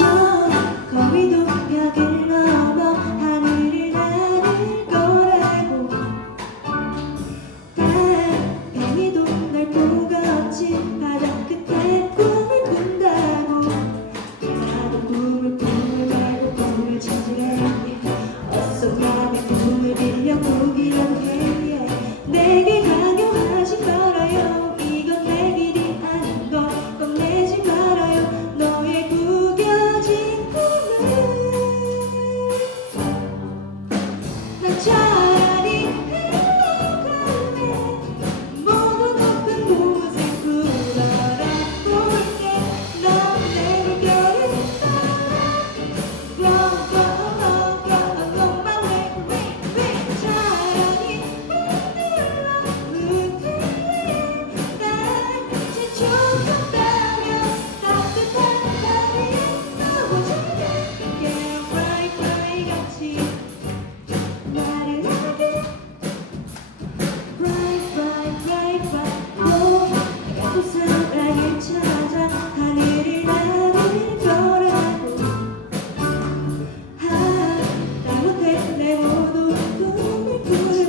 you A child.